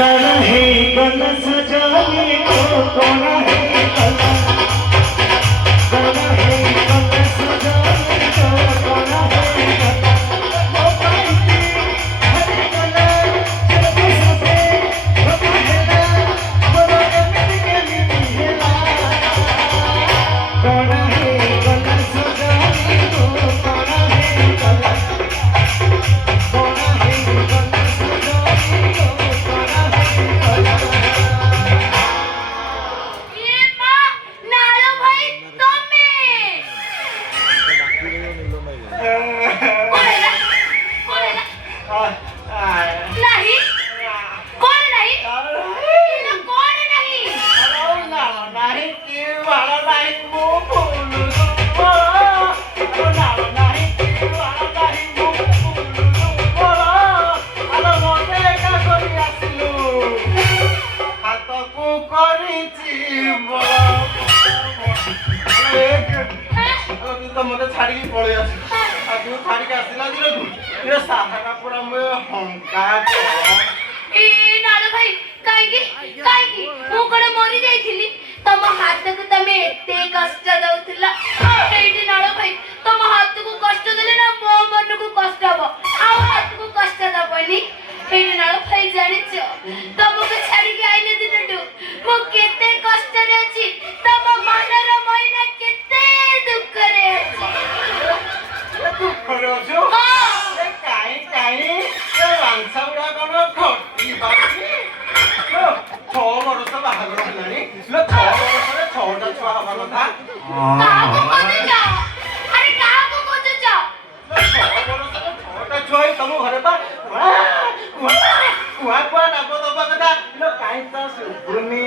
कौन है गल सजाने को कौन है गल कौन है गल सजाने को कौन है गल वो पाइती हर गल जब सबे वो कहला वो रंग के मिला कौन है गल सजाने को कौन है गल कौन है गल सजाने को कौन है गल ये माँ नालो भाई तुम्हें कौन है ना नहीं कौन नहीं ये लोग कौन है नहीं মতে ছাড়িকি পড়ে আছে আর তুই ছাড়িকি আসিলা দিনকু এ সাহারা পুরা মে হংকা ए नालो भाई काईकी मु कोन मरि जाईथिली तम हाथ को तमे एते कष्ट दउथिला एठी नालो भाई तम हाथ को कष्ट देले ना मो मन को कष्ट हबो आ हाथ को कष्ट दबनी एठी नालो भाई जानिछ तमको छाड़ी के आइले दिनटू मो केते कष्ट रे अछि तम मनर महीना केते दुख रे अछि तू खरो जो ए काई ए वांसाउडा कोन खटी बाकी लो 6 वर्ष बाहागर हेलानी लो 6 वर्ष रे 6टा छुआ हवा कथा काको कोच अरे काको कोच 6 वर्ष रे 6टा छुआ तम घरे बा कुआ ना बोल बा कथा लो काई ता सुपुनी